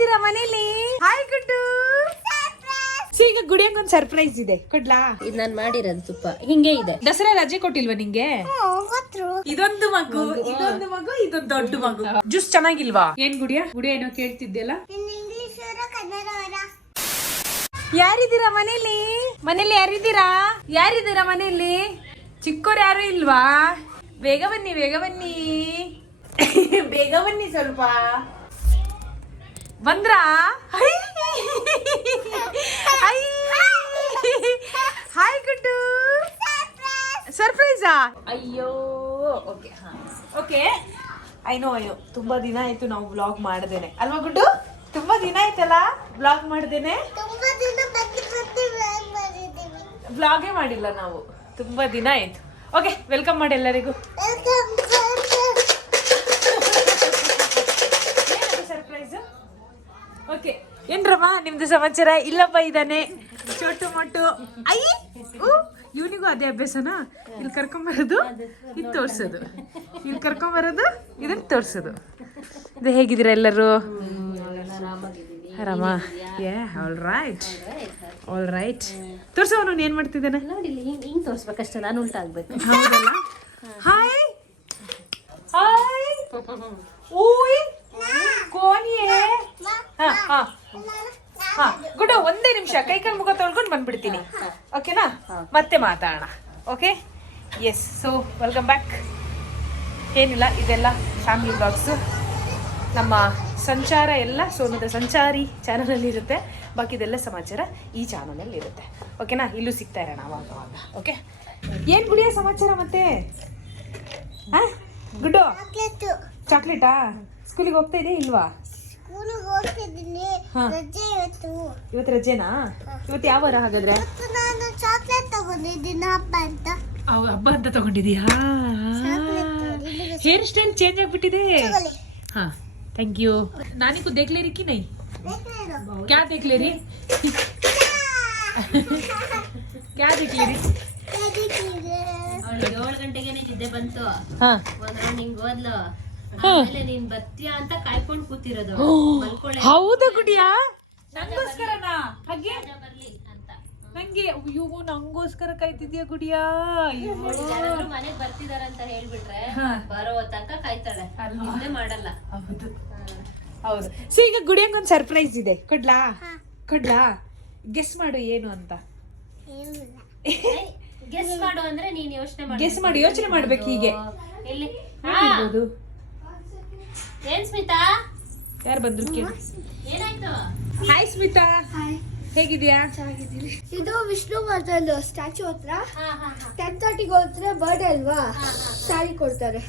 ಯಾರಿದ್ದೀರಾ ಮನೇಲಿ? ಹಾಯ್ ಗುಡ್ಡು. ಈಗ ಗುಡಿಯಂಗೊಂದು ಸರ್ಪ್ರೈಸ್ ಇದೆ, ಕೊಡ್ಲಾ? ಇದು ನಾನು ಮಾಡಿರೋದು ತುಪ್ಪ ಹಿಂಗೆ ಇದೆ. ದಸರಾ ರಜೆ ಕೊಟ್ಟಿಲ್ವಾ ನಿಂಗೆ? ಇದೊಂದು ಮಗು, ಇದೊಂದು ಮಗು, ಇದೊಂದು ದೊಡ್ಡ ಮಗು. ಜ್ಯೂಸ್ ಚೆನ್ನಾಗಿಲ್ವಾ? ಏನ್ ಗುಡಿಯ ಏನೋ ಕೇಳ್ತಿದ್ದೆಲ್ಲ. ಯಾರಿದ್ದೀರಾ ಮನೇಲಿ? ಮನೇಲಿ ಯಾರಿದ್ದೀರಾ? ಯಾರಿದ್ದೀರಾ ಮನೇಲಿ? ಚಿಕ್ಕೋರು ಯಾರು ಇಲ್ವಾ? ಬೇಗ ಬನ್ನಿ, ಬೇಗ ಬನ್ನಿ, ಬೇಗ ಬನ್ನಿ. ಸ್ವಲ್ಪ ಬಂದ್ರಾ? ಹಾಯ್ ಗುಡ್ಡು. ಸರ್ಪ್ರೈಸಾ? ಅಯ್ಯೋ, ಓಕೆ, ಓಕೆ. ಅಯ್ಯೋ ತುಂಬಾ ದಿನ ಆಯ್ತು ನಾವು ವ್ಲಾಗ್ ಮಾಡದೇನೆ ಅಲ್ವಾ ಗುಡ್ಡು? ತುಂಬಾ ದಿನ ಆಯ್ತಲ್ಲ ವ್ಲಾಗ್ ಮಾಡದೇನೆ. ವ್ಲಾಗೇ ಮಾಡಿಲ್ಲ ನಾವು, ತುಂಬಾ ದಿನ ಆಯ್ತು. ಓಕೆ, ವೆಲ್ಕಮ್ ಮಾಡಿ ಎಲ್ಲರಿಗೂ. ಸರ್ಪ್ರೈಸ್. ಓಕೆ, ಏನ್ರಮ್ಮ ನಿಮ್ದು ಸಮಾಚಾರ? ಇಲ್ಲಪ್ಪ ಇದ್ದಾನೆ ಚೋಟು ಮೊಟ್ಟು. ಇವನಿಗೂ ಅದೇ ಅಭ್ಯಾಸನಾ? ಇಲ್ಲಿ ಕರ್ಕೊಂಬರೋದು, ಇದು ತೋರ್ಸೋದು, ಇಲ್ಲಿ ಕರ್ಕೊಂಬರೋದು, ಇದನ್ನ ತೋರ್ಸೋದು. ಇದು ಹೇಗಿದ್ದೀರಾ ಎಲ್ಲರೂ? ಆರಾಮ? All right, all right. ತೋರ್ಸೋ, ಅವನು ಏನ್ ಮಾಡ್ತಿದ್ದಾನೆ ನೋಡಿ, ಹಿಂಗ್ ತೋರ್ಸ್ಬೇಕಷ್ಟೇ, ನಾನು ಉಲ್ಟಾ ಆಗ್ಬೇಕು. ಹೌದಲ್ಲ? Hi hi. ಓಯ್ ಕೋನಿಯೇ. ಹಾ ಗುಡ್ಡ, ಒಂದೇ ನಿಮಿಷ ಕೈಕಾಲು ಮುಖ ತೊಳ್ಕೊಂಡು ಬಂದ್ಬಿಡ್ತೀನಿ, ಓಕೆನಾ? ಮತ್ತೆ ಮಾತಾಡೋಣ. Okay, yes. So welcome back. ಏನಿಲ್ಲ, ಇದೆಲ್ಲ ಫ್ಯಾಮಿಲಿ ವ್ಲಾಗ್ಸು. ನಮ್ಮ ಸಂಚಾರ ಎಲ್ಲ ಸೋನದ ಸಂಚಾರಿ ಚಾನಲಲ್ಲಿ ಇರುತ್ತೆ. ಬಾಕಿದೆಲ್ಲ ಸಮಾಚಾರ ಈ ಚಾನಲಲ್ಲಿ ಇರುತ್ತೆ, ಓಕೆನಾ? ಇಲ್ಲೂ ಸಿಗ್ತಾ ಇರೋಣ ಅವಾಗ ಅವಾಗ. ಓಕೆ, ಏನು ಗುಡಿಯ ಸಮಾಚಾರ ಮತ್ತೆ? ಹಾಂ ಗುಡ್ಡು, ಚಾಕ್ಲೇಟಾ? ಸ್ಕೂಲಿಗೆ ಹೋಗ್ತಾ ಇದೆ ಇಲ್ವಾ? ಇವತ್ತು ರಜೆನಾ? ಇವತ್ತು ಯಾವ ವಾರ ಹಾಗಾದ್ರೆ? ಹಬ್ಬ ಅಂತ ತಗೊಂಡಿದೀಯಾ? ಹೇರ್ ಸ್ಟೈಲ್ ಚೇಂಜ್ ಆಗ್ಬಿಟ್ಟಿದೆ. ಹಾ, ಥ್ಯಾಂಕ್ ಯು. ನಾನಿಗೂ ದೇख ले रही कि नहीं? क्या देख ले रही? क्या देख ले रही? 7 ಗಂಟೆಗೆ ನಿದ್ದೆ ಬಂತು. ಒಂದ್ ರೌಂಡ್ ಹಿಂಗ್ ಹೋದ್ಲು, ಆಮೇಲೆ ನೀನ್ ಬರ್ತೀಯಾ ಅಂತ ಕಾಯ್ಕೊಂಡ್ ಕೂತಿರೋದು. ಹೌದಾ ಗುಡಿಯಾ? ನಂಗೋಸ್ಕರನಾ? ಹಾಗೆ ಬರ್ಲಿ ಅಂತ ನಂಗೆ ಇವು ನಂಗೋಸ್ಕರ ಕಾಯ್ತಿದ್ಯಾ ಗುಡಿಯಾ? ಮನೆಗ್ ಬರ್ತಿದಾರ ಅಂತ ಹೇಳ್ಬಿಟ್ರೆ ಬರೋ ತನಕ ಕಾಯ್ತಾಳೆ, ನಿದ್ದೆ ಮಾಡಲ್ಲ. ಹೌದು ಹೌದು. ಸೊ ಈಗ ಗುಡಿಯಂಗೊಂದು ಸರ್ಪ್ರೈಸ್ ಇದೆ, ಕೊಡ್ಲಾ? ಕೊಡ್ಲಾ? ಗೆಸ್ ಮಾಡು ಏನು ಅಂತ. ಗೆಸ್ ಮಾಡು ಅಂದ್ರೆ ನೀನ್ ಯೋಚನೆ ಮಾಡಿ. ಗೆಸ್ ಮಾಡಿ, ಯೋಚನೆ ಮಾಡ್ಬೇಕು. ಹೀಗೆ ಎಲ್ಲಿ ಏನಿರ್ಬೋದು? ಏನ್ ಸ್ಮಿತಾ? ಯಾರು ಬಂದ್ರು ಕೇಳಿ. ಏನಾಯ್ತು? ಹಾಯ್ ಸ್ಮಿತಾ, ಹೇಗಿದ್ಯಾ? ಇದು ವಿಷ್ಣುವರ್ಧನ್ ಸ್ಟ್ಯಾಚು ಹತ್ರ 10:30ಗೆ ಹೋದ್ರೆ ಬರ್ಡೇ ಅಲ್ವಾ, ಸಾರಿ ಕೊಡ್ತಾರೆ.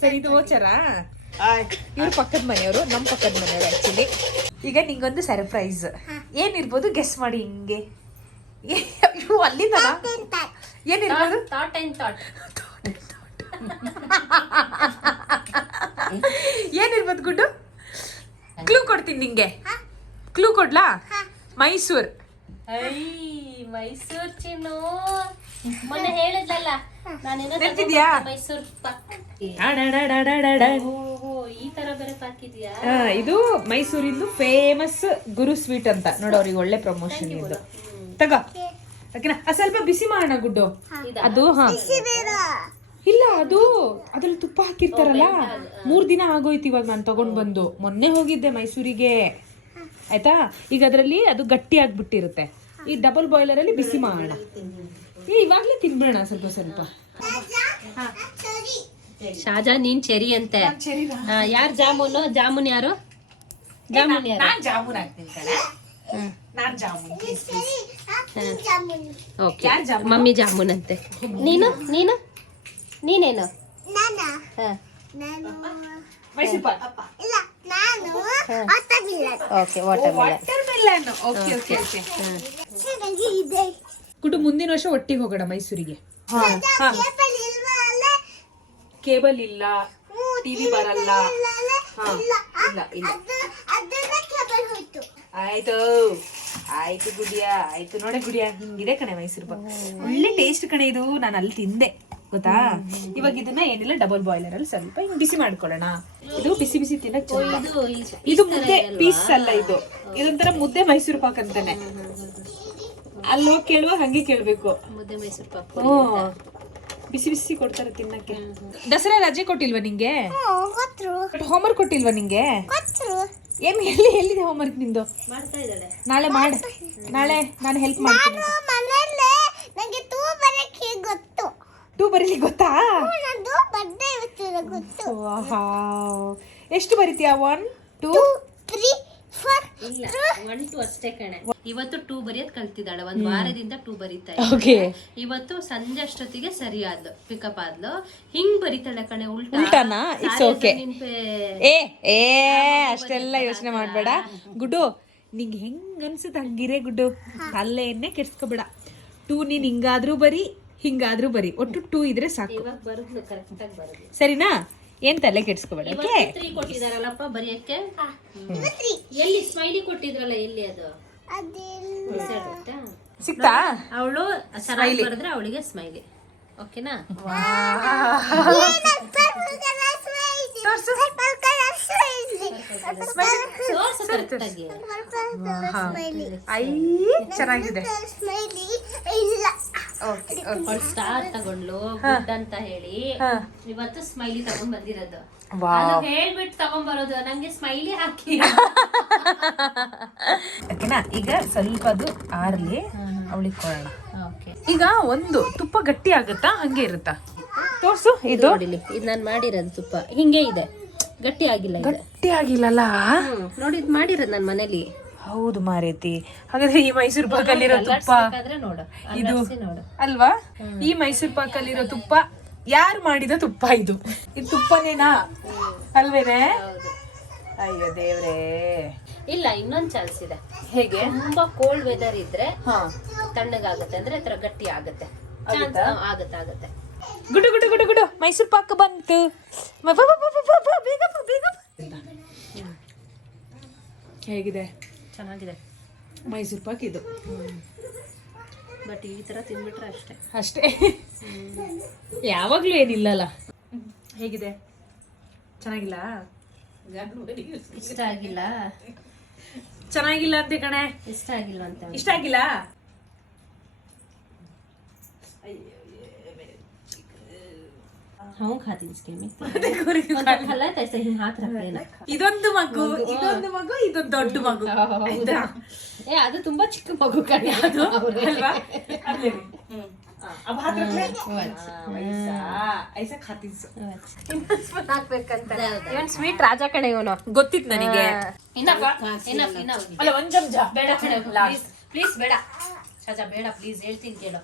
ಸರಿ, ಇದು ಓಚರಾ? ಇವ್ರು ಪಕ್ಕದ ಮನೆಯವರು, ನಮ್ಮ ಪಕ್ಕದ ಮನೆಯವರು ಆಕ್ಚುಲಿ. ಈಗ ನಿಂಗೊಂದು ಸರ್ಪ್ರೈಸ್. ಏನಿರ್ಬೋದು ಗೆಸ್ ಮಾಡಿ. ಹಿಂಗೆ ಇವು ಅಲ್ಲಿಂದ ಏನಿರ್ಬೋದು? Thought and thought. ಏನಿರ್ಬೋದು ಗುಡ್ಡು? ಕ್ಲೂ ಕೊಡ್ತೀನಿ ನಿಂಗೆ. ಕ್ಲೂ ಕೊಡ್ಲಾ? ಮೈಸೂರ್. ಮೈಸೂರ್ ಚಿನ್ನು ಮೊನ್ನೆ ಹೇಳಿದ್ಲಲ್ಲ, ನೆನ್ಪಿದ್ಯಾ? ಮೈಸೂರ್ ಪಾಕ್. ಈ ತರ ಬೇರೆ ಪಾಕಿದ್ಯಾ? ಇದು ಮೈಸೂರಿಂದು ಫೇಮಸ್ ಗುರು ಸ್ವೀಟ್ ಅಂತ. ನೋಡೋರಿಗೆ ಒಳ್ಳೆ ಪ್ರಮೋಷನ್ ಇದು. ತಗೋ, ಓಕೆನಾ? ಸ್ವಲ್ಪ ಬಿಸಿ ಮಾಡೋಣ ಗುಡ್ಡು. ಅದು ಇಲ್ಲ, ಅದು ಅದ್ರಲ್ಲಿ ತುಪ್ಪ ಹಾಕಿರ್ತಾರಲ್ಲ. 3 ದಿನ ಆಗೋಯ್ತು ಇವಾಗ ನಾನು ತಗೊಂಡ್ ಬಂದು. ಮೊನ್ನೆ ಹೋಗಿದ್ದೆ ಮೈಸೂರಿಗೆ, ಆಯ್ತಾ? ಈಗ ಅದರಲ್ಲಿ ಅದು ಗಟ್ಟಿ ಆಗ್ಬಿಟ್ಟಿರುತ್ತೆ. ಈ ಡಬಲ್ ಬಾಯ್ಲರ್ ಅಲ್ಲಿ ಬಿಸಿ ಮಾಡೋಣ. ಇವಾಗ್ಲೇ ತಿನ್ಬಿಡೋಣ ಸ್ವಲ್ಪ ಸ್ವಲ್ಪ. ಶಾಜಾ, ನೀನ್ ಚೆರಿ ಅಂತೆ. ಯಾರು ಜಾಮೂನು? ಜಾಮೂನ್ ಯಾರು? ಜಾಮೂನ್ ಯಾರು? ನಾನ್ ಜಾಮೂನ್ ಹಾಕ್ತೀನಿ ಕಣೆ. ನಾನ್ ಜಾಮೂನ್. ಓಕೆ, ಮಮ್ಮಿ ಜಾಮೂನ್ ಅಂತೆ. ನೀನೇನು? Mysore pak. Okay, watermelon. Okay okay okay. Guddu, ಮುಂದಿನ ವರ್ಷ ಒಟ್ಟಿಗೆ ಹೋಗೋಣ ಮೈಸೂರಿಗೆ. ಕೇಬಲ್ ಇಲ್ಲ, ಟಿವಿ ಬರಲ್ಲ. ಇಲ್ಲ ಇಲ್ಲ, ಆಯ್ತು ಆಯ್ತು ಗುಡಿಯಾ, ಆಯ್ತು. ನೋಡೆ ಗುಡಿಯಾ, ಹಿಂಗಿದೆ ಕಣೆ ಮೈಸೂರು ಪಾಕ್. ಒಳ್ಳೆ ಟೇಸ್ಟ್ ಕಣೆ ಇದು. ನಾನು ಅಲ್ಲಿ ತಿಂದೆ, ಗೊತ್ತಾ? ಇವಾಗ ಇದನ್ನ ಏನಿಲ್ಲ ಡಬಲ್ ಬಾಯ್ಲರ್ ಅಲ್ಲಿ ಸ್ವಲ್ಪ ಹಿಂಗ್ ಬಿಸಿ ಮಾಡ್ಕೊಳ್ಳೋಣ. ಇದು ಬಿಸಿ ಬಿಸಿ ತಿನ್ನಕ್ ಚಂದ. ಇದು ಮುದ್ದೆ ಪೀಸ್ ಅಲ್ಲ, ಇದೊಂಥರ ಮುದ್ದೆ ಮೈಸೂರು ಪಾಕ್ ಅಂತಾನೆ. ಅಲ್ಲಿ ಹೋಗಿ ಕೇಳುವಾಗ ಹಂಗೆ ಕೇಳ್ಬೇಕು. ಮುದ್ದೆ ಮೈಸೂರು ಪಾಕ್ ಬಿಸಿ ಬಿಸಿ ಕೊಡ್ತಾರೆ ತಿನ್ನಕ್ಕೆ. ದಸರಾ ರಜೆ ಕೊಟ್ಟಿಲ್ವಾ ನಿಂಗೆ? ಹೋಮ್ವರ್ಕ್ ಕೊಟ್ಟಿಲ್ವಾ ನಿಂಗೆ? ಏನ್ ಎಲ್ಲಿದೆ ಹೋಮ್ವರ್ಕ್ ನಿಂದು? ಮಾಡ್ತಾ ಇದ್ದಾಳೆ. ನಾಳೆ ನಾಳೆ ನಾನು ಹೆಲ್ಪ್ ಮಾಡ್ತೀನಿ. ಟೂ ಬರೀಲಿಕ್ಕೆ ಗೊತ್ತಾ? ಎಷ್ಟು ಬರೀತೀಯಾ? 1 2 3 ಇಲ್ಲ 1 2 ಅಷ್ಟೇ ಕಣೆ. ಇವತ್ತು 2 ಬರೆಯೋದ್ ಕಲ್ತಿದ್ದಾಳೆ. ಒಂದ್ ವಾರದಿಂದ 2 ಬರೀತಾ ಓಕೆ. ಇವತ್ತು ಸಂಜೆ ಅಷ್ಟೊತ್ತಿಗೆ ಸರಿ ಆದ್ಲು, ಪಿಕಪ್ ಆದ್ಲು. ಹಿಂಗ್ ಬರೀತಾಳೆ ಕಣೆ, ಉಲ್ಟಾನಾ? It's okay. ನೆನ್ಪೆ ಏ ಅಷ್ಟೆಲ್ಲ ಯೋಚನೆ ಮಾಡ್ಬೇಡ ಗುಡ್ಡು. ನಿಂಗೆ ಹೆಂಗ್ ಅನ್ಸುತ್ತೆ ಹಂಗಿರೇ ಗುಡ್ಡು. ತಲೆಯನ್ನೇ ಕೆಡ್ಸ್ಕೊಬೇಡ. 2 ನೀನ್ ಹಿಂಗಾದ್ರೂ ಬರೀ ಹಿಂಗಾದ್ರೂ ಬರೀ, ಒಟ್ಟು 2 ಇದ್ರೆ ಸಾಕು. ಇವಾಗ ಬರುದ್ಲು, ಕರೆಕ್ಟ್ ಆಗಿ ಬರುದ್ಲು. ಸರಿನಾ? ಏನ್ ತಲೆ ಕೆಡ್ಸ್ಕೊಬೇಡ. ಓಕೆ. 3 ಕೊಟ್ಟಿದಾರಲ್ಲಪ್ಪ ಬರೆಯಕ್ಕೆ. ಎಲ್ಲಿ ಸ್ಮೈಲಿ ಕೊಟ್ಟಿದ್ರಲ್ಲ, ಎಲ್ಲಿ ಅದು ಸಿಕ್ತಾ? ಅವಳು ಚೆನ್ನಾಗಿ ಬರೆದ್ರೆ ಅವಳಿಗೆ ಸ್ಮೈಲಿ. ಓಕೆನಾ? ಚೆನ್ನಾಗಿದೆ. ಸ್ಟಾರ್ ತಗೊಂಡ್ಲು ಗುಡ್ ಅಂತ ಹೇಳಿ ಇವತ್ತು ಸ್ಮೈಲಿ ತಗೊಂಡ್ ಬಂದಿರೋದು. ಹೇಳ್ಬಿಟ್ಟು ತಗೊಂಡ್ ಬರೋದು, ನಂಗೆ ಸ್ಮೈಲಿ ಹಾಕಿ. ಓಕೆನಾ? ಈಗ ಸ್ವಲ್ಪ ಅದು ಆರ್ಲಿ, ಅವಳಿಗೆ ಕೊಡೋಣ. ಓಕೆ. ಈಗ ಒಂದು ತುಪ್ಪ ಗಟ್ಟಿ ಆಗುತ್ತಾ ಹಂಗೆ ಇರುತ್ತಾ? ತೋರ್ಸು. ಇದು ನೋಡಿಲಿ, ಇದು ನಾನು ಮಾಡಿರೋದು ತುಪ್ಪ ಹಿಂಗೆ ಇದೆ, ಗಟ್ಟಿ ಆಗಿಲ್ಲ. ಗಟ್ಟಿ ಆಗಿಲ್ಲಲ್ಲ? ನೋಡಿ, ಇದು ಮಾಡಿರೋದು ನನ್ನ ಮನೇಲಿ. ಹೌದು ಮಾರೇತಿ. ಹಾಗಾದ್ರೆ ಈ ಮೈಸೂರು ಪಾಕಲ್ಲಿರೋ ತುಪ್ಪ ನೋಡು, ಇದು ಅಲ್ವಾ? ಈ ಮೈಸೂರು ಪಾಕಲ್ಲಿರೋ ತುಪ್ಪ ಯಾರು ಮಾಡಿದ ತುಪ್ಪ? ಇದು ತುಪ್ಪನೇನಾ ಅಲ್ವೇನೆ? ಅಯ್ಯೋ ದೇವ್ರೇ. ಇಲ್ಲ, ಇನ್ನೊಂದ್ ಚಾನ್ಸ್ ಇದೆ. ಹೇಗೆ? ತುಂಬಾ ಕೋಲ್ಡ್ ವೆದರ್ ಇದ್ರೆ ತಣ್ಣಗಾಗುತ್ತೆ, ಅಂದ್ರೆ ತರ ಗಟ್ಟಿ ಆಗುತ್ತೆ. ಆಗುತ್ತೆ. ಗುಡು ಗುಡು ಗುಡು ಗುಡು ಮೈಸೂರು ಪಾಕ ಬಂತು. ಹೇಗಿದೆ? ಚೆನ್ನಾಗಿದೆ ಮೈಸೂರು ಪಾಕ್ ಇದು. ಬಟ್ ಈ ತರ ತಿನ್ಬಿಟ್ರೆ ಅಷ್ಟೇ. ಯಾವಾಗ್ಲೂ ಏನಿಲ್ಲಲ್ಲ. ಹೇಗಿದೆ? ಚೆನ್ನಾಗಿಲ್ಲ? ಇಷ್ಟ ಆಗಿಲ್ಲ. ಚೆನ್ನಾಗಿಲ್ಲ ಅಂತೆ ಕಣೆ. ಇಷ್ಟ ಆಗಿಲ್ಲ ಅಂತ. ಇಷ್ಟ ಆಗಿಲ್ಲ? हाँ खाती इसके में ಖಾಲ ऐसे ही हाथ रख लेना. ಇದೊಂದು ಮಗು ಇದೊಂದು ದೊಡ್ಡ ಮಗು. ಏ ಅದು ತುಂಬಾ ಚಿಕ್ಕ ಮಗು ಕಣೆ ಅದು ಅಲ್ವಾ? अब हाथ रख ले. ऐसा खाती ಇವನ್ ಸ್ವೀಟ್ ರಾಜ ಕಣೆ ಇವನು. ಗೊತ್ತಿತ್ತು ನನಗೆ. ಅಲ್ಲ ಒಂದ್ ಚಮಚ ಬೇಡ ಕಣೆ, ಪ್ಲೀಸ್ ಬೇಡ ಸಜಾ, ಬೇಡ ಪ್ಲೀಸ್, ಹೇಳ್ತೀನಿ ಕೇಳು.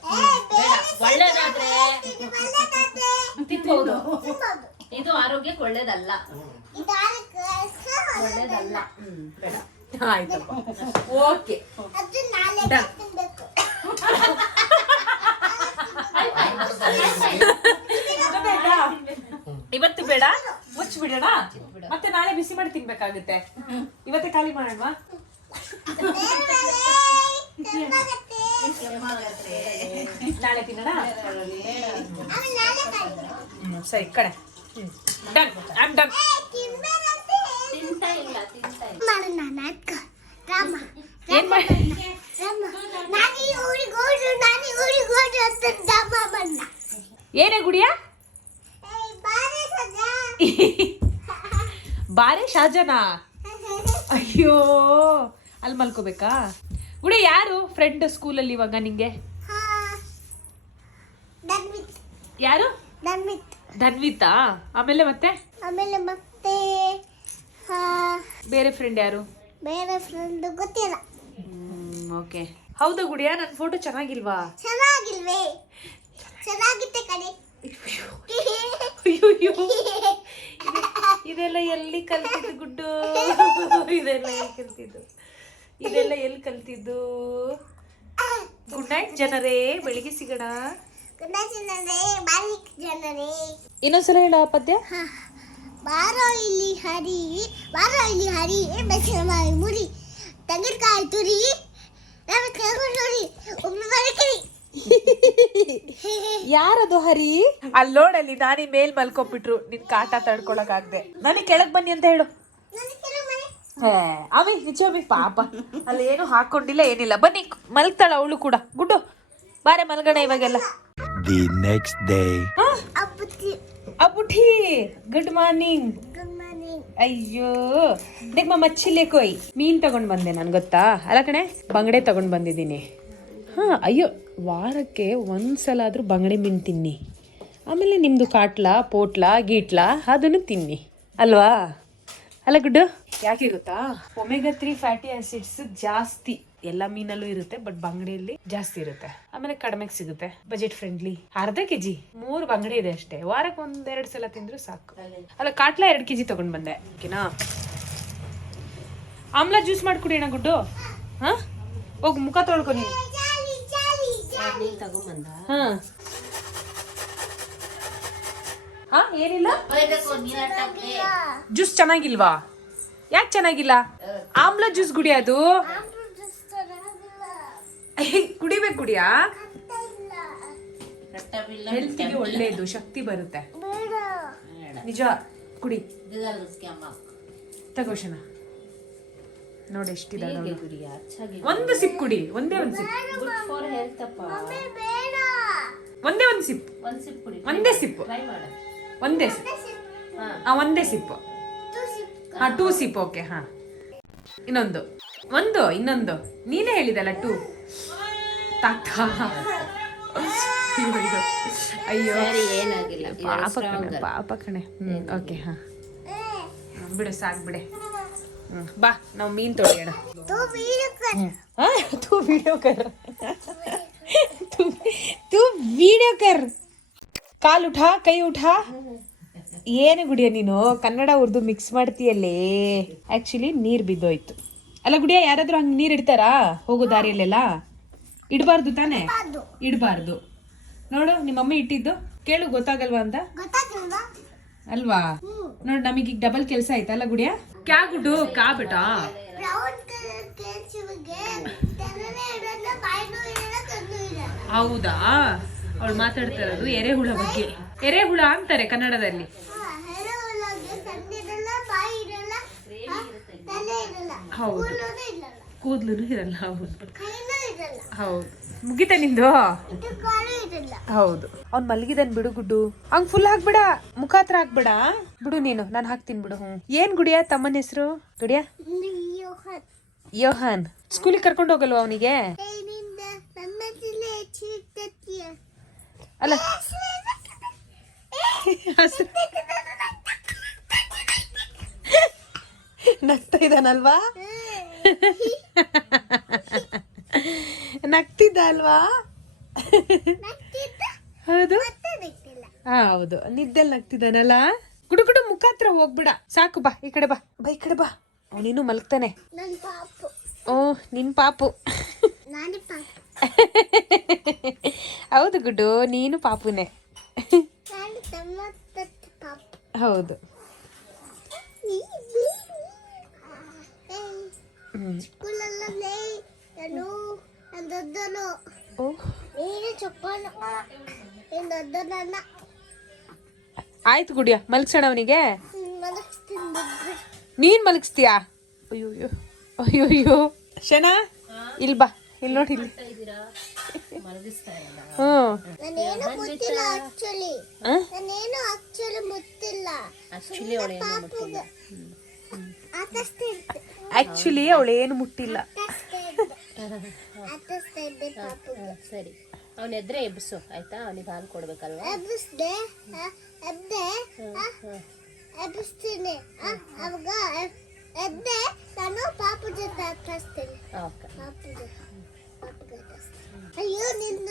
ಬೇಡ, ಒಳ್ಳೇದಾದ್ರೆ ತಿನ್ಬಹುದು. ಇದು ಆರೋಗ್ಯಕ್ಕೆ ಒಳ್ಳೇದಲ್ಲ. ಬೇಡ. ಆಯ್ತಪ್ಪ, ಓಕೆ. ಇವತ್ತು ಬೇಡ, ಮುಚ್ಚಿಬಿಡೋಣ. ಮತ್ತೆ ನಾಳೆ ಬಿಸಿ ಮಾಡಿ ತಿನ್ಬೇಕಾಗುತ್ತೆ. ಇವತ್ತೇ ಖಾಲಿ ಮಾಡೋಣವಾ? ನಾಳೆ ತಿನ್ನೋಣ. ಸರಿ ಕಣೆ, ಡನ್. I am done. ಏನ್ ಮಾಡಿ? ಏನೇ ಗುಡಿಯಾ? ಬಾರೆ ಶಾಜನಾ? ಅಯ್ಯೋ, ಅಲ್ಲಿ ಮಲ್ಕೋಬೇಕಾ? ಗುಡಿ ಯಾರು ಫ್ರೆಂಡ್ ಸ್ಕೂಲಲ್ಲಿ ಇವಾಗ ನಿಂಗೆ? ಯಾರು? ಧನ್ವಿತಾ. ಆಮೇಲೆ ಮತ್ತೆ ಬೇರೆ ಫ್ರೆಂಡ್ ಯಾರು? ಬೇರೆ ಫ್ರೆಂಡ್ ಗೊತ್ತಿಲ್ಲ. ಓಕೆ. ಹೌದಾ ಗುಡಿಯಾ, ನನ್ನ ಫೋಟೋ ಚೆನ್ನಾಗಿಲ್ವಾ? ಚೆನ್ನಾಗಿಲ್ವೇ? ಚೆನ್ನಾಗಿತ್ತೆ ಕಣೆ. ಇದೆಲ್ಲ ಎಲ್ಲಿ ಕಲ್ತಿದ್ದು ಗುಡ್ಡು? ಇದೆಲ್ಲ ಎಲ್ಲಿ ಕಲ್ತಿದ್ದು? ಗುಡ್ ನೈಟ್ ಜನರೇ, ಬೆಳಿಗ್ಗೆ ಸಿಗೋಣ. ಇನ್ನೊಂದ್ಸಲ ಹೇಳ ಪದ್ಯ. ಬಾರೋ ಇಲ್ಲಿ ಹರಿ ಬೆಸರಮಾಯಿ ಮುರಿ ತೆಂಗಿನಕಾಯಿ ತುರಿ ಒಮ್ಮೆ ಬರಕಿರಿ. ಯಾರದು ಹರಿ? ಅಲ್ಲಿ ನೋಡಲ್ಲಿ ನಾನಿ ಮೇಲ್ ಮಲ್ಕೊಬಿಟ್ರು, ನಿನ್ ಕಾಟ ತಡ್ಕೊಳಕ್ ಆಗ್ದೆ. ನನಗೆ ಕೆಳಗ್ ಬನ್ನಿ ಅಂತ ಹೇಳು. ಅವಿ ನಿಜ ಪಾಪ ಅಲ್ಲಿ ಏನು ಹಾಕೊಂಡಿಲ್ಲ ಏನಿಲ್ಲ. ಬನ್ನಿ ಮಲ್ಗ್ತಾಳ ಅವಳು ಕೂಡ. ಗುಡ್ಡು ಬಾರೆ ಮಲ್ಗಣ ಇವಾಗೆಲ್ಲ. The next day. ಅಬುಠಿ ಗುಡ್ ಮಾರ್ನಿಂಗ್. ಅಯ್ಯೋ ದೇख ಮಚ್ಚಿಲೆ ಕೊಯ್ ಮೀನ್ ತಗೊಂಡ್ ಬಂದೆ ನಾನು, ಗೊತ್ತಾ? ಅಲ್ಲ ಕಣೆ, ಬಂಗಡೆ ತಗೊಂಡ್ ಬಂದಿದ್ದೀನಿ. ಹಾ ಅಯ್ಯೋ, ವಾರಕ್ಕೆ ಒಂದ್ಸಲ ಆದ್ರೂ ಬಂಗಡೆ ಮೀನ್ ತಿನ್ನಿ. ಆಮೇಲೆ ನಿಮ್ದು ಕಾಟ್ಲಾ ಪೋಟ್ಲಾ ಗೀಟ್ಲಾ ಅದನ್ನು ತಿನ್ನಿ ಅಲ್ವಾ? ಅಲ್ಲ ಗುಡ್ಡು, ಯಾಕೆ ಗೊತ್ತಾ? ಒಮೆಗಾ 3 ಫ್ಯಾಟಿ ಆಸಿಡ್ಸ್ ಜಾಸ್ತಿ ಎಲ್ಲ ಮೀನಲ್ಲೂ ಇರುತ್ತೆ, ಬಟ್ ಬಂಗಡಿಯಲ್ಲಿ ಜಾಸ್ತಿ ಇರುತ್ತೆ. ಆಮೇಲೆ ಕಡಿಮೆಗೆ ಸಿಗುತ್ತೆ, ಬಜೆಟ್ ಫ್ರೆಂಡ್ಲಿ. ಅರ್ಧ ಕೆಜಿ 3 ಬಂಗಡಿ ಇದೆ ಅಷ್ಟೇ. ವಾರಕ್ಕೆ 1-2 ಸಲ ತಿಂದ್ರು ಸಾಕು. ಅಲ್ಲ ಕಾಟ್ಲಾ 2 ಕೆಜಿ ತಗೊಂಡ್ ಬಂದೆ. ಓಕೆನಾ? ಆಮ್ಲಾ ಜ್ಯೂಸ್ ಮಾಡ್ಕೊಡಿ ಗುಡ್ಡು. ಹಾ ಹೋಗಿ ಮುಖ ತೊಳ್ಕೊ ನೀನು. ತಗೊಂಬಂದ ಹಾ ಏನಿಲ್ಲ, ಜ್ಯೂಸ್ ಚೆನ್ನಾಗಿಲ್ವಾ? ಯಾಕೆ ಚೆನ್ನಾಗಿಲ್ಲ? ಆಮ್ಲ ಜ್ಯೂಸ್ ಕುಡಿಯೋದು ಕುಡಿಬೇಕು. ಕುಡಿಯಾ ಹೆಲ್ತ್ಗೆ ಒಳ್ಳೇದು, ಶಕ್ತಿ ಬರುತ್ತೆ. ನಿಜ ಕುಡಿ. ತಗೋಷಣ ನೋಡಿ ಎಷ್ಟಿದೆ. ಒಂದು ಸಿಪ್ ಕುಡಿ, ಒಂದೇ ಒಂದು ಸಿಪ್. ಗುಡ್ ಫಾರ್ ಹೆಲ್ತ್ ಅಪ್ಪ. ಒಂದೇ ಒಂದು ಸಿಪ್, ಕುಡಿ. ಒಂದೇ ಸಿಪ್, ಒಂದೇ ಸಿಪ್. ಒಂದೇ ಸಿಪ್. ಹಾ 2 ಸಿಪ್. ಓಕೆ. ಹಾ ಇನ್ನೊಂದು ನೀನೇ ಹೇಳಿದಲ್ಲ 2. ತಾಕ ಅಯ್ಯೋ ಏನಾಗಿಲ್ಲ, ಪಾಪ ಕಣೆ. ಓಕೆ. ಹಾ ಬಿಡು, ಸಾಕ್ ಬಿಡೆ. ಬಾ ನಾವು ಮೀನ್ ತೊಳೆಯೋಣ. तू वीडियो कर. ಕಾಲು ಉಠಾ, ಕೈ ಉಠಾ. ಏನು ಗುಡಿಯ ನೀನು ಕನ್ನಡ ಉರ್ದು ಮಿಕ್ಸ್ ಮಾಡ್ತೀಯಲ್ಲೇ. ಆಕ್ಚುಲಿ ನೀರ್ ಬಿದ್ದೋಯ್ತು. ಅಲ್ಲ ಗುಡಿಯ, ಯಾರಾದ್ರೂ ಹಂಗ್ ನೀರ್ ಇಡ್ತಾರಾ ಹೋಗೋ ದಾರಿಯಲ್ಲೆಲ್ಲ? ಇಡಬಾರ್ದು ತಾನೆ? ಇಡಬಾರ್ದು. ನೋಡು ನಿಮ್ಮ ಮಮ್ಮಿ ಇಟ್ಟಿದ್ದು, ಕೇಳು ಗೊತ್ತಾಗಲ್ವಾ ಅಂತ ಅಲ್ವಾ? ನೋಡು ನಮಗೀಗ ಡಬಲ್ ಕೆಲಸ ಆಯ್ತಲ್ಲ ಗುಡಿಯ. ಕ್ಯಾ ಗುಡ್ಡು ಕಾ ಬೇಟಾ? ಹೌದಾ? ಅವಳು ಮಾತಾಡ್ತಾ ಇರೋದು ಎರೆಹುಳ ಬಗ್ಗೆ. ಎರೆಹುಳ ಅಂತಾರೆ ಕನ್ನಡದಲ್ಲಿ. ಹೌದು, ಕೂದಲು ಇರಲ್ಲ. ಹೌದು ಹೌದು. ಮುಗಿತಾ ನಿಂದು? ಹೌದು. ಅವ್ನ್ ಮಲಗಿದನ್ ಬಿಡು ಗುಡ್ಡು. ಹಂಗ್ ಫುಲ್ ಹಾಕ್ಬೇಡ, ಮುಖ ಹತ್ರ ಹಾಕ್ಬೇಡ ಬಿಡು. ನೀನು ನಾನು ಹಾಕ್ತೀನಿ ಬಿಡು. ಏನ್ ಗುಡಿಯ ತಮ್ಮನ ಹೆಸರು? ಗುಡಿಯ ಯೋಹಾನ್. ಸ್ಕೂಲಿಗೆ ಕರ್ಕೊಂಡು ಹೋಗಲ್ವಾ ಅವನಿಗೆ? ಅಲ್ಲ ನಗ್ತಾ ಇದ್ದಾನಲ್ವಾ? ನಗ್ತಿದ್ದ ಅಲ್ವಾ? ಹೌದು. ಹೌದು, ನಿದ್ದೆಲ್ ನಗ್ತಿದ್ದಾನಲ್ಲ. ಗುಡುಗುಡು ಮುಖ ಹತ್ರ ಹೋಗ್ಬಿಡ. ಸಾಕು, ಬಾ ಈ ಕಡೆ ಬಾ. ಈ ಕಡೆ ಬಾ. ಅವನಿನ್ನು ಮಲಗ್ತಾನೆ. ಓ ನಿನ್ ಪಾಪು. ಹೌದು ಗುಡ್ಡು, ನೀನು ಪಾಪುನೇ. ಹೌದು. ಆಯ್ತು ಗುಡಿಯ, ಮಲಗ್ಸೋಣ ಅವನಿಗೆ. ನೀನ್ ಮಲಗಿಸ್ತೀಯಾ? ಅಯ್ಯೋ ಅಯ್ಯೋ ಅಯ್ಯೋ. ಶನಾ ಇಲ್ಲಿ ಬಾ, ಇಲ್ಲಿ ನೋಡಿ ಇಲ್ಲಿ. ಆಕ್ಚುಲಿ ಅವಳೇನು ಮುಟ್ಟಿಲ್ಲ. ಸರಿ, ಅವನ ಎದ್ರೆ ಎಬ್ಸು ಆಯ್ತಾ? ಅವನಿಗೆ ಹಾಲು ಕೊಡ್ಬೇಕಲ್ವಾ? ಎಬ್ಬಿಸ್ತೀನಿ. ಅವಾಗ ಎದ್ದೆ ನಾನು ಪಾಪು ಜೊತೆ ಹತ್ತಿಸ್ತೀನಿ. ಅಯ್ಯೋ ನಿನ್ನ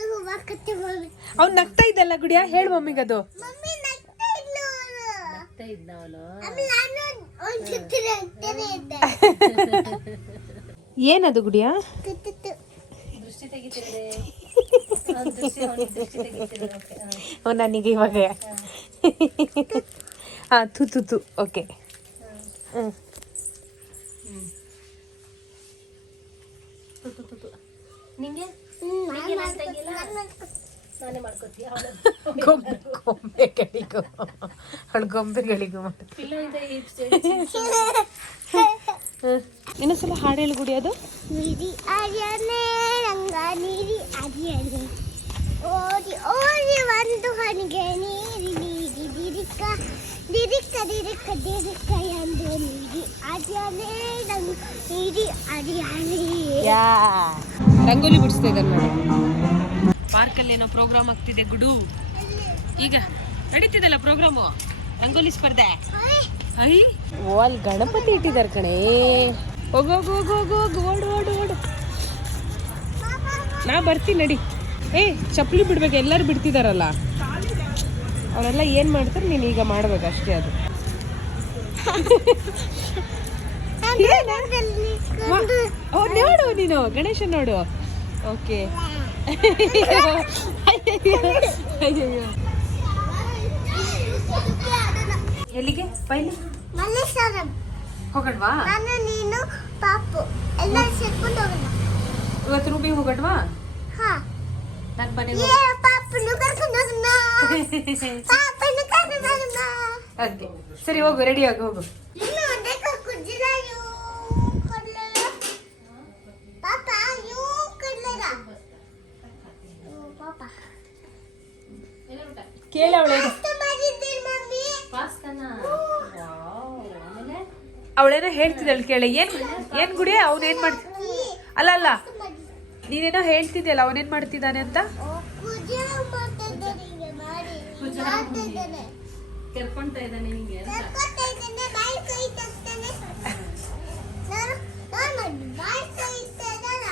ಕತ್ತೆ ಮಮ್ಮಿ. ಅವ್ನು ನಗ್ತಾ ಇದ್ದಲ್ಲ ಗುಡಿಯ, ಹೇಳು ಮಮ್ಮಿಗದು. ಮಮ್ಮಿ ನಗ್ತಾ ಇದ್ದ ಅವನು. ಆಮೇಲೆ ನಾನು ಅವನ ಜೊತೆ ನಗ್ತಾನೆ ಇದ್ದೆ. ಏನದು ಗುಡಿಯ? ದೃಷ್ಟಿ ತೆಗಿತಿದೆ. ನನಗೆ ಇವಾಗ ಹಾ ತು ಓಕೆ. ನಿಂಗೆ ನಾನೇ ಮಾಡ್ಕೊತೀಯ ಗೊಂಬೆಗಳಿಗೂ ಅವಳು ಗೊಂಬೆಗಳಿಗೂ ಇಲ್ಲ ಇದೆ ಇನ್ನೊಂದ್ಸಲ ಹಾಡು ಹೇಳಿ ಗುಡಿ ಅದು. ನೀರಿ ಅರಿಯನೆ ರಂಗ ನೀರಿ ಅರಿಯನೆ ಓಡಿ ಓಡಿ ಒಂದು ಹನಿಗೆ ನೀರಿ ನೀರಿ ದಿರಿಕ್ಕ ದಿರಿಕ್ಕ ದಿರಿಕ್ಕ ದಿರಿಕ್ಕ ಎಂದು ನೀರಿ ಅರಿಯನೆ ರಂಗ ನೀರಿ ಅರಿಯನೆ. ರಂಗೋಲಿ ಬಿಡಿಸ್ತಾ ಇದ್ದಾರೆ ನೋಡಿ. ಪಾರ್ಕಲ್ಲಿ ಏನೋ ಪ್ರೋಗ್ರಾಮ್ ಆಗ್ತಿದೆ ಗುಡು. ಈಗ ನಡೀತಿದಲ್ಲ ಪ್ರೋಗ್ರಾಮು, ರಂಗೋಲಿ ಸ್ಪರ್ಧೆ. ಐ ಓ ಅಲ್ಲಿ ಗಣಪತಿ ಇಟ್ಟಿದ್ದಾರೆ ಕಣೆ. ಹೋಗು ಹೋಗು ಹೋಗು ಹೋಗು ಹೋಗು ಓಡು ಓಡು ಓಡು. ನಾ ಬರ್ತೀನಿ ನಡಿ. ಚಪ್ಪಲಿ ಬಿಡ್ಬೇಕು, ಎಲ್ಲರೂ ಬಿಡ್ತಿದಾರಲ್ಲ ಅವರೆಲ್ಲ ಏನು ಮಾಡ್ತಾರೆ, ನೀನು ಈಗ ಮಾಡ್ಬೇಕು ಅಷ್ಟೇ. ಅದು ನೋಡು ನೀನು ಗಣೇಶ ನೋಡು. ಓಕೆ ಎಲ್ಲಿಗೆ ಪೈಲಿ ಮಲ್ಲೇಶ್ವರಂ ಹೋಗಣ್ವಾ? ನಾನು ನೀನು ಪಾಪು ಎಲ್ಲ ಸೇರ್ಕೊಂಡು ಹೋಗೋಣ. ಇವತ್ತು ರೂಮಿಗೆ ಹೋಗಣ್ವಾ? ಹಾ ನನ್ನ ಮನೆಗೆ ಪಾಪನು ಕರ್ಕೊಂಡು ಹೋಗೋಣ. ಪಾಪನು ಕರ್ಕೊಂಡು ಹೋಗೋಣ. ಓಕೆ ಸರಿ ಹೋಗು, ರೆಡಿ ಆಗಿ ಹೋಗು. ಇನ್ನು ಒಂದೇ ಕುಜ್ಜಿರ ಯೂ ಕೊಡ್ಲರ ಪಾಪ ಯೂ ಕೊಡ್ಲರ ಪಾಪ ಕೇಳ ಅವಳೇನು ಮಾಡಿದ್ದೀರಿ ಮಮ್ಮಿ. ಪಾಸ್ತಾನ ಆಮೇಲೆ ಅವಳೇನೋ ಹೇಳ್ತಿದ್ದಳು ಕೇಳಿ. ಏನ್ ಗುಡಿ ಅವನೇನ್ ಮಾಡ್ತಿ? ಅಲ್ಲ ಅಲ್ಲ ನೀನೇನೋ ಹೇಳ್ತಿದ್ಯಲ್ಲ ಅವನೇನ್ ಮಾಡ್ತಿದ್ದಾನೆ ಅಂತ. ಕುಜ್ಜಿರ ಮಾಡ್ತಿದ್ದಾರೆ ಈಗ ಮಾಡಿ ಮಾಡ್ತಿದ್ದಾನೆ. ಕೆರ್ಕೊಂತ ಇದ್ದಾನೆ ನಿಂಗೆ ಅಂತ. ಕರ್ಕೊತಾ ಇದ್ದಾನೆ, ಬಾಯಿ ಕೈ ತಗ್ತಾನೆ. ನಾನು ಬಾಯಿ ಕೈ ತೆಗಲ್ಲ.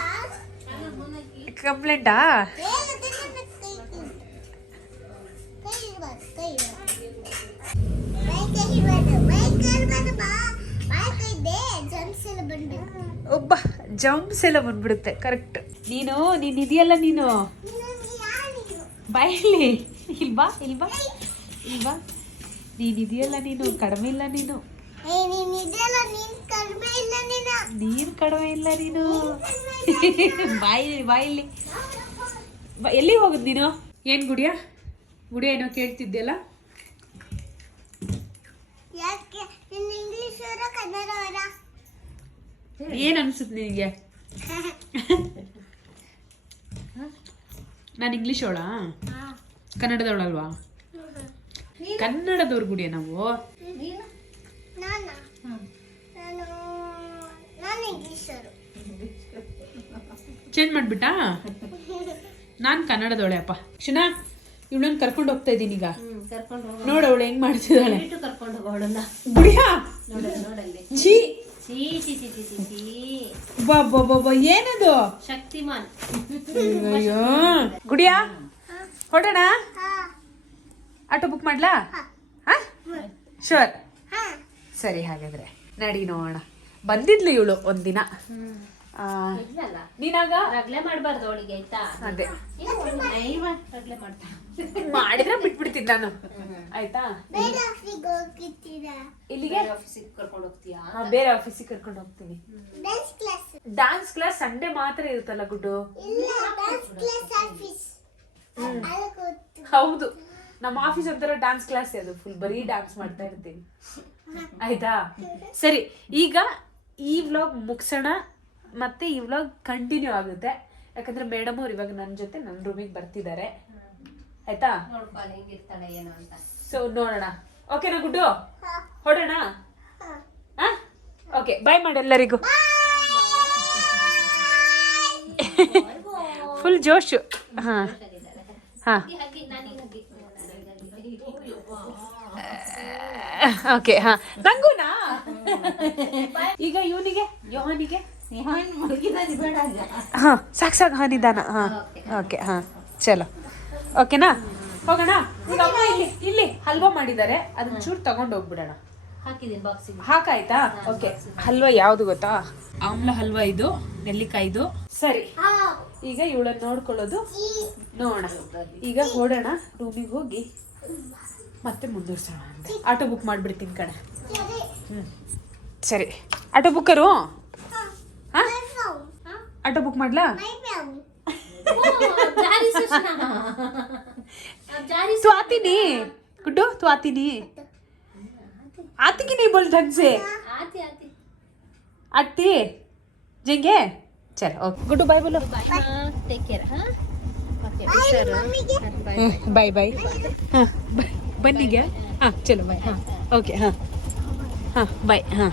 ಕಂಪ್ಲೇಂಟಾ? ಹೇಳದೆ ನನ್ನ ಕೈ ತಿಂತು. ಕೈ ಇರ್ಬಾರ್ದು, ಕೈ ಇರ್ಬಾರ್ದು. ಬಾಯಿ ಕೈ ಇರ್ಬಾರ್ದು, ಬಾಯಿ ಕೈ ಇರ್ಬಾರ್ದು. ಬಾಯಿ ಕೈ ಇದೆ ಜಮ್ಸ್ ಎಲ್ಲ ಬಂದ್ಬಿಟ್ಟು. ಒಬ್ಬ ಜಂಪ್ಸ್ ಎಲ್ಲ ಬಂದ್ಬಿಡುತ್ತೆ. ಕರೆಕ್ಟ್. ನೀನು ಇದೆಯಲ್ಲ ನೀನು ಬಾಯಲ್ಲಿ ಇಲ್ಬಾ ಇಲ್ಬಾ ಇಲ್ಬಾ. ನೀನಿದೆಯಲ್ಲ ನೀನು ಕಡಿಮೆ ಇಲ್ಲ. ನೀನು ನೀನ್ ಇದೆಯಲ್ಲ ನೀನ್ ಕಡಿಮೆ ಇಲ್ಲ ನೀನು. ನೀನು ಕಡಿಮೆ ಇಲ್ಲ ನೀನು. ಬಾಯಲ್ಲಿ ಎಲ್ಲಿ ಹೋಗುದು ನೀನು? ಏನ್ ಗುಡಿಯ ಏನೋ ಕೇಳ್ತಿದ್ಯಲ್ಲ. ಯಾಕೆ ನಿನ್ನ ಇಂಗ್ಲಿಷ್ ಅವರ ಕನ್ನಡ ಅವರ? ಏನ್ ಅನ್ಸುತ್ತೆ ನಿನಗೆ? ನಾನು ಇಂಗ್ಲಿಷ್ ಅವಳಾ ಕನ್ನಡದವಳಲ್ವಾ? ಕನ್ನಡದವ್ರ ಗುಡಿಯ ನಾವು. ನಾನು ನಾನು ಇಂಗ್ಲಿಷ್ ಅವರು. ಚೇಂಜ್ ಮಾಡ್ಬಿಟ್ಟಾ? ನಾನು ಕನ್ನಡದವಳೆ ಅಪ್ಪ. ಕ್ಷಣ ಇವಳನ್ನ ಕರ್ಕೊಂಡು ಹೋಗ್ತಾ ಇದ್ದೀನಿ ಈಗ. ಕರ್ಕೊಂಡು ಹೋಗೋ ನೋಡು ಅವಳು ಹೆಂಗ್ ಮಾಡ್ತಿದ್ದಾಳೆ. ಕರ್ಕೊಂಡು ಹೋಗೋಳನ್ನ ಗುಡಿಯ ನೋಡಲ್ಲಿ. ಛೀ ಚೀ ಚೀ ಚೀ ಚೀ ಚೀ ಚೀ. ಬಾಬಾ ಏನದು? ಶಕ್ತಿಮಾನ್. ಅಯ್ಯೋ ಗುಡಿಯ ಹೊಡೋಣ. ಆಟೋ ಬುಕ್ ಮಾಡ್ಲಾ? ಶೋರ್. ಸರಿ ಹಾಗಾದ್ರೆ ನಡಿ ನೋಡೋಣ. ಬಂದಿದ್ಲು ಇವಳು ಒಂದಿನ. ಇದ್ಲಲ್ಲ ನೀನಾಗ ರಗ್ಲೆ ಮಾಡ್ಬಾರ್ದು ಅವಳಿಗೆ ಆಯ್ತಾ? ಅದೇ ರಗ್ಲೆ ಮಾಡ್ತಾ ಮಾಡಿದ್ರೆ ಬಿಟ್ಬಿಡ್ತೀನಿ ನಾನು. ಆಯ್ತಾ? ಬೇರೆ ಆಫೀಸ್ಗೆ ಹೋಗ್ತಿದ್ದೀರಾ? ಇಲ್ಲಿಗೆ ಆಫೀಸಿಗೆ ಕರ್ಕೊಂಡು ಹೋಗ್ತೀಯಾ? ಬೇರೆ ಆಫೀಸಿಗೆ ಕರ್ಕೊಂಡು ಹೋಗ್ತೀನಿ. Dance class. Dance class Sunday ಮಾತ್ರ ಇರುತ್ತಲ್ಲ ಗುಡ್ಡು. ಇಲ್ಲ ಡ್ಯಾನ್ಸ್ ಕ್ಲಾಸ್ ಆಫೀಸ್. ಅಲ್ಲಿ ಕೂತು ಹೌದು, ನಮ್ಮ ಆಫೀಸ್ ಒಂಥರ ಡಾನ್ಸ್ ಕ್ಲಾಸ್. ಅದು ಫುಲ್ ಬರೀ ಡಾನ್ಸ್ ಮಾಡ್ತಾ ಇರ್ತೀನಿ. ಆಯ್ತಾ? ಸರಿ, ಈಗ ಈ ವ್ಲಾಗ್ ಮುಗಿಸೋಣ. ಮತ್ತೆ ಈ ವ್ಲಾಗ್ ಕಂಟಿನ್ಯೂ ಆಗುತ್ತೆ. ಯಾಕಂದ್ರೆ ಮೇಡಮ್ ಅವ್ರು ಇವಾಗ ನನ್ನ ಜೊತೆ ನನ್ನ ರೂಮಿಗೆ ಬರ್ತಿದ್ದಾರೆ. ಆಯ್ತಾ? ನೋಡ್ಕೊಳ್ಳಿ ಹೆಂಗಿರ್ತಾಳೆ ಏನೋ ಅಂತ. ಸೊ ನೋಡೋಣ. ಓಕೆನಾ ಗುಡ್ಡು? ಹೊಡೋಣ. ಓಕೆ, ಬಾಯ್ ಮಾಡಿ ಎಲ್ಲರಿಗೂ. ಫುಲ್ ಜೋಶು. ಹಾ ಹಾ ಓಕೆ. ಹಾ ನಂಗೂನಾ? ಈಗ ಇವನಿಗೆ ಯೋಹಾನಿಗೆ ಹಾ ಸಾಕು ಹಾನಿದಾನ. ಹಾ ಓಕೆ. ಹಾ ಚಲೋ ಓಕೆನಾ? ಹೋಗೋಣ. ಈಗ ಅಮ್ಮ ಇಲ್ಲಿ ಹಲ್ವಾ ಮಾಡಿದ್ದಾರೆ, ಅದನ್ನ ಚೂರು ತಗೊಂಡು ಹೋಗ್ಬಿಡೋಣ. ಹಾಕಿದ್ದೀನಿ ಬಾಕ್ಸಿಗೆ. ಹಾಕಾಯ್ತಾ? ಓಕೆ. ಹಲ್ವಾ ಯಾವ್ದು ಗೊತ್ತಾ? ಆಮ್ಲ ಹಲ್ವಾ ಇದು, ನೆಲ್ಲಿಕಾಯ್ದು. ಸರಿ, ಈಗ ಇವಳನ್ನ ನೋಡ್ಕೊಳ್ಳೋದು ನೋಡೋಣ. ಈಗ ಹೊಡೋಣ, ರೂಮಿಗೆ ಹೋಗಿ ಮತ್ತೆ ಮುಂದುವರ್ಸೋಣ ಅಂತ. ಆಟೋ ಬುಕ್ ಮಾಡ್ಬಿಡ್ತೀನಿ ಕಣೆ. ಸರಿ, ಆಟೋ ಬುಕ್ಕರು. ಹಾ ಆಟೋ ಬುಕ್ ಮಾಡ್ಲಾ? जारी सुषमा अब जारी तू आती नहीं गुड्डू, तू आती नहीं? आती की नहीं बोल ढंग से? आती आती आती जाएंगे? चल ओके गुड्डू बाय बोलो। टेक केयर हाँ ओके बाय बाय। हाँ बनी गया? हाँ चलो बाय। हाँ ओके हाँ हाँ बाय हाँ